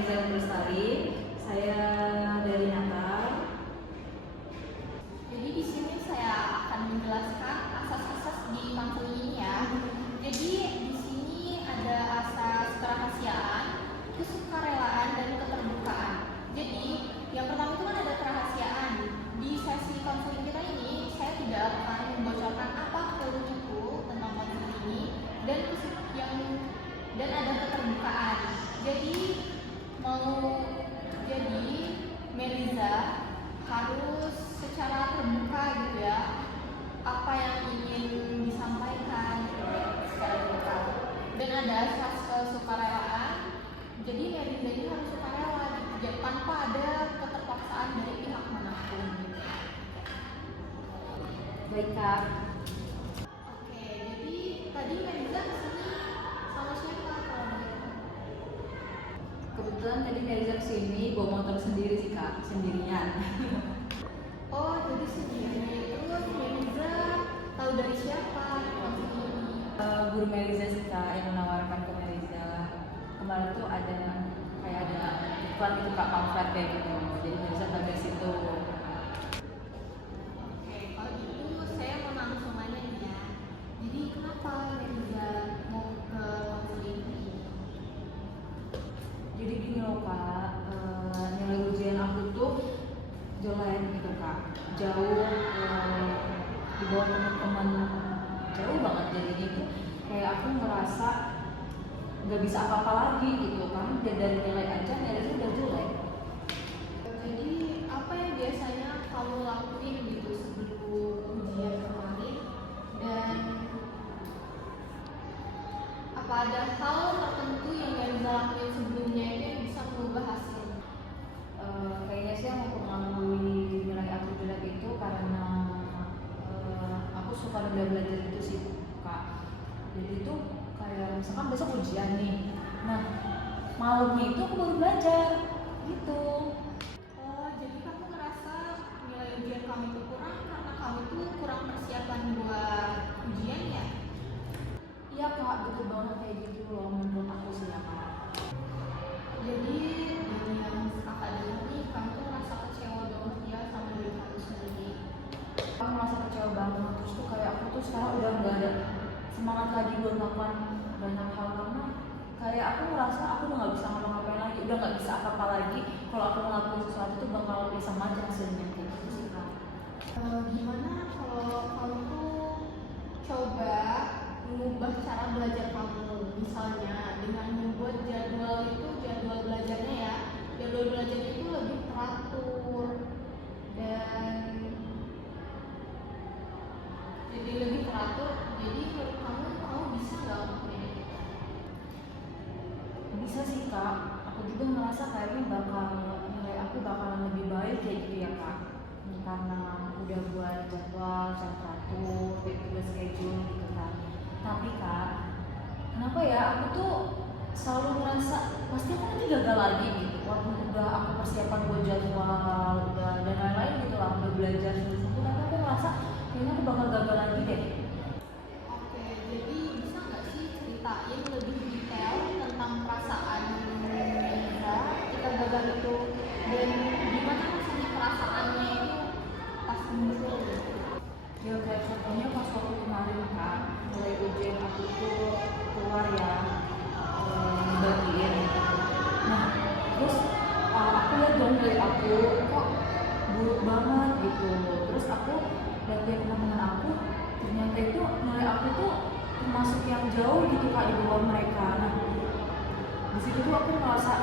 Meriza Lestari. Saya dari Natal. Jadi di sini saya akan menjelaskan asas-asas di konseling ini ya. Jadi di sini ada asas kerahasiaan, kesukarelaan, dan keterbukaan. Jadi yang pertama itu kan ada kerahasiaan. Di sesi konseling kita ini saya tidak akan membocorkan apa kelucuku tentang konseling ini dan ada keterbukaan. Jadi Meriza harus secara terbuka gitu ya, apa yang ingin disampaikan gitu, secara terbuka. Dan ada asas kesukarelaan. Jadi Meriza ini harus sukarela gitu, tanpa ada keterpaksaan dari pihak manapun gitu. Baik Kak. Oke, jadi tadi Meriza kesini sama siapa kalau boleh tahu? Kebetulan tadi Meriza kesini bawa motor sendiri sih Kak, sendirian. Oh, jadi sendiri. Terus Meriza tahu dari siapa konseling ini? Guru Meriza sih Kak yang menawarkan ke Meriza. Kemarin tuh ada iklan gitu Kak, pamflet kayak gitu. Jadi Meriza tahu dari situ. Oke, kalau gitu saya mau langsung nanya nih ya. Jadi kenapa Meriza mau ke konseling ini? Jadi gini loh Kak, nilai ujian aku tuh jelek gitu Kak, jauh di bawah teman-teman, jauh banget. Jadi itu kayak aku ngerasa nggak bisa apa-apa lagi gitu kan, dari nilai aja nilainya udah jelek. Jadi apa yang biasanya kamu lakuin gitu sebelum ujian kemarin, dan apa ada hal tertentu yang Meriza lakuin sebelumnya itu yang bisa mengubah hasil? Kayaknya sih yang mempengaruhi nilai aku jelek itu karena aku suka belajar itu sih Kak. Jadi tuh kayak misalkan besok ujian nih, nah malamnya itu aku baru belajar gitu. Oh, jadi kamu ngerasa nilai ujian kamu itu kurang karena kamu tuh kurang persiapan buat ujian ya? Iya Kak, betul banget kayak gitu loh menurut aku sih ya Kak. Jadi dari yang kakak dengar nih, kamu tuh ngerasa kecewa banget ya sama diri kamu sendiri. Aku merasa kecewa banget, terus tuh kayak aku tuh sekarang udah nggak ada semangat lagi buat melakukan banyak hal karena kayak aku ngerasa aku udah nggak bisa ngapa-ngapain lagi, udah nggak bisa apa-apa lagi. Kalau aku ngelakuin sesuatu tuh bakal bisa aja hasilnya kayak gitu sih Kak. Gimana kalau kamu tuh coba mengubah cara belajar kamu, misalnya dengan membuat jadwal belajarnya ya, jadwal belajarnya itu lebih teratur dan jadi lebih teratur. Jadi menurut kamu bisa nggak ngelakuin itu? Bisa sih Kak, aku juga ngerasa kayaknya nilai aku bakalan lebih baik kayak gitu ya Kak. Karena udah buat jadwal, teratur, juga schedule gitu kan. Tapi Kak, kenapa ya aku tuh selalu ngerasa pasti aku nanti gagal lagi gitu. Walaupun udah aku persiapan buat jadwal, udah dan lain-lain gitu lah, udah belajar sesuatu, tapi aku ngerasa kayaknya aku bakal gagal lagi deh. Oke, jadi bisa nggak sih ceritain lebih detail tentang perasaan Meriza ketika gagal itu, dan gimana rasanya perasaannya itu pas muncul gitu? Ya kayak contohnya pas waktu kemarin Kak, mulai ujian aku tuh keluar ya, ngebagiin. Nah, terus aku lihat dong nilai aku kok buruk banget gitu. Terus aku lihat teman-teman aku, ternyata itu nilai aku tuh termasuk yang jauh gitu Kak di bawah mereka. Nah, di situ tuh aku merasa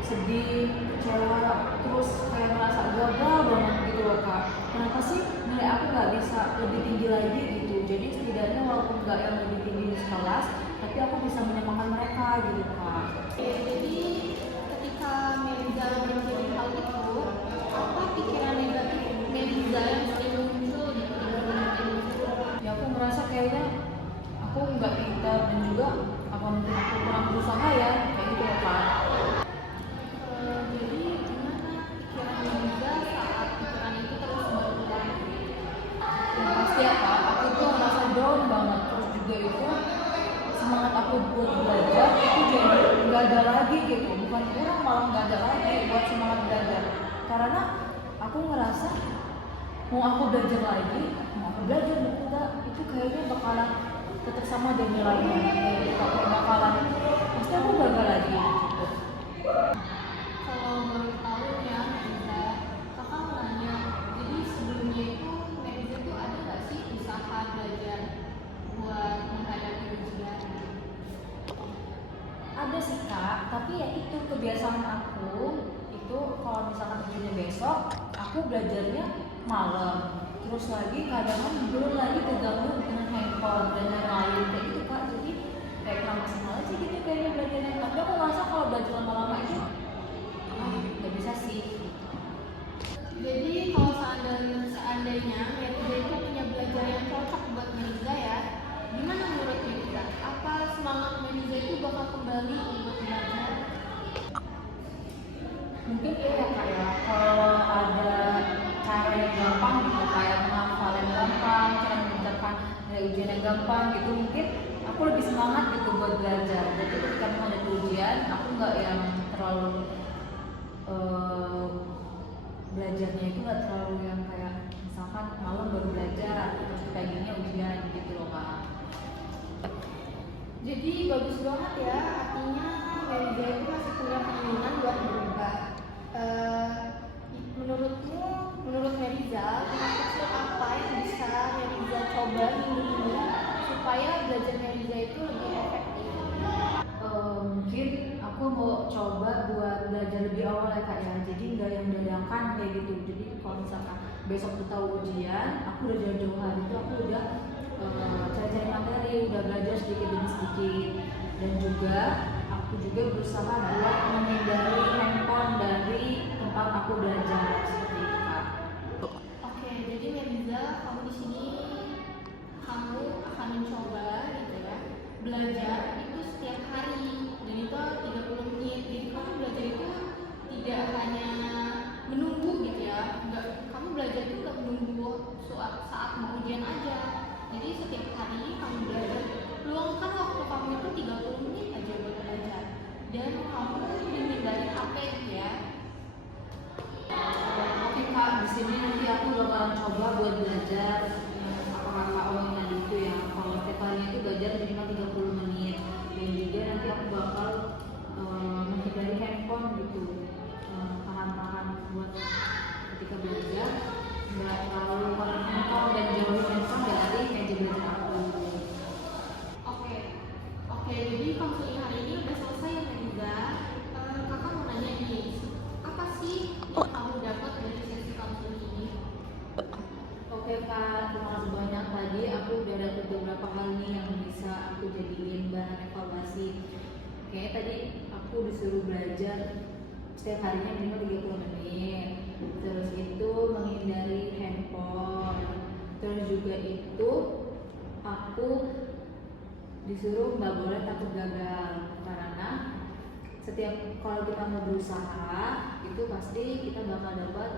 sedih, kecewa, terus kayak merasa gagal banget gitu loh Kak. Kenapa sih nilai aku nggak bisa lebih tinggi lagi gitu? Jadi setidaknya walaupun nggak yang lebih tinggi di kelas, tapi aku bisa menyamakan mereka gitu Kak. Oke, jadi ketika Meriza berpikir hal itu, apa pikiran negatif Meriza yang sering muncul di pikiran Meriza? Ya aku merasa kayaknya aku nggak pintar dan juga apa mungkin aku kurang berusaha ya, kayak gitu ya Kak. Jadi gimana pikiran Meriza saat pikiran itu terus berulang? Ya pasti ya Kak, aku tuh merasa down banget. Terus juga itu semangat aku buat belajar itu jadi nggak ada lagi gitu. Bukan bilang malah nggak ada lagi buat semangat belajar, karena aku ngerasa mau aku belajar lagi, mau aku belajar mau enggak, itu kayaknya bakalan tetap sama deh nilainya, kayak gitu aku bakalan pasti aku gagal lagi gitu. Kalau boleh tahu ya Neza, kakak mau nanya, jadi sebelumnya itu Neza tuh ada nggak sih usaha belajar buat menghadapi ujian? Ada sih kak, tapi ya itu kebiasaan aku itu kalau misalkan ujiannya besok, aku belajarnya malam. Terus lagi kadang belum lagi terganggu dengan handphone dan yang lain kayak gitu kak. Jadi kayak kurang maksimal aja gitu kayaknya belajarnya. Tapi aku ngerasa kalau belajar lama-lama itu nggak bisa sih. Jadi kalau seandainya Neza itu punya belajar yang cocok buat Neza ya, gimana menurut Neza? Apa semangat Neza itu bakal kembali untuk belajar? Mungkin ya kak ya, kalau ada cara yang gampang gitu kayak menghafal yang gampang, cara mengerjakan nilai ujian yang gampang gitu, mungkin aku lebih semangat gitu buat belajar. Jadi ketika menghadapi ujian, aku nggak yang terlalu belajarnya itu nggak terlalu yang kayak misalkan malam baru belajar terus kayak gini ujian gitu loh kak. Jadi bagus banget ya, artinya Neza itu masih punya keinginan buat berubah. Menurut Neza, hal kecil apa yang bisa Neza coba minggu ini supaya belajar Neza itu lebih efektif? Mungkin aku mau coba buat belajar lebih awal ya kak ya, jadi nggak yang dadakan kayak gitu. Jadi kalau misalkan besok tuh tahu ujian, aku udah jauh-jauh hari itu aku udah cari-cari materi, udah belajar sedikit demi sedikit, dan juga aku juga berusaha buat menghindari handphone dari tempat aku belajar seperti itu kak. Oke, jadi Neza, kamu di sini kamu akan mencoba gitu ya belajar itu setiap hari dan itu 30 menit. Jadi kamu belajar itu tidak hanya menunggu gitu ya, kamu belajar itu nggak menunggu saat mau ujian aja. Jadi setiap hari kamu belajar, luangkan waktu kamu itu 30 menit aja buat belajar dan kamu menghindari HP gitu ya. Oke kak, di sini nanti aku bakalan coba buat belajar apa kakak omongin tadi itu ya. Kalau setiap harinya itu belajar minimal 30 menit, dan juga nanti aku bakal menghindari handphone gitu, tahan-tahan buat ketika belajar nggak terlalu konek handphone dan jauhin handphone dari meja belajar aku. Oke, jadi konseling hari ini udah selesai ya Neza. Kakak mau nanya nih, apa sih yang kamu dapat dari sesi konseling ini? Oke kak, terima kasih banyak. Tadi aku udah dapet beberapa hal nih yang bisa aku jadiin bahan evaluasi. Kayaknya tadi aku disuruh belajar setiap harinya minimal 30 menit. Terus itu menghindari handphone. Terus juga itu aku disuruh nggak boleh takut gagal, karena setiap kalau kita mau berusaha itu pasti kita bakal dapat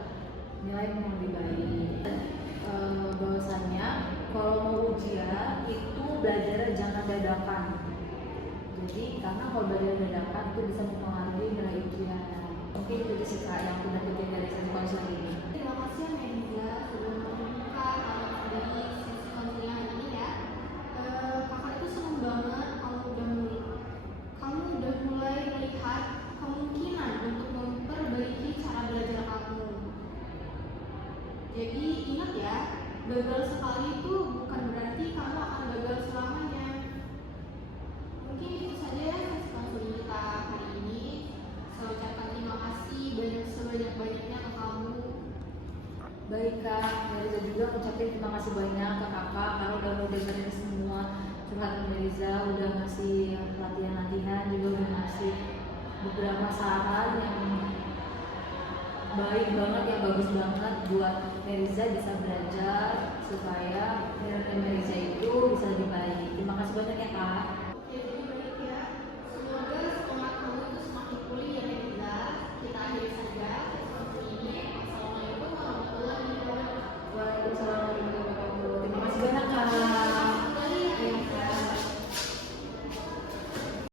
nilai yang lebih baik. Bahwasannya kalau mau ujian itu belajar jangan dadakan. Jadi karena kalau belajar dadakan itu bisa mempengaruhi nilai ujian. Mungkin itu sih kak yang aku dapetin dari sesi konseling ini. Terima kasih ya Neza sudah membuka dari sesi konseling hari ini ya. Kakak itu senang banget kamu udah mulai melihat kemungkinan untuk memperbaiki cara belajar kamu. Jadi ingat ya, gagal sekali itu bukan berarti kamu akan gagal selamanya. Mungkin itu saja ya sesi konseling kita hari ini. Saya ucapkan terima kasih sebanyak-banyaknya ke kamu. Baik kak, Neriza juga ngucapin terima kasih banyak ke kakak karena udah mau dengerin semua curhatan Neriza, udah ngasih latihan-latihan, juga udah ngasih beberapa saran yang baik banget, yang bagus banget buat Neriza bisa belajar supaya nilai Neriza itu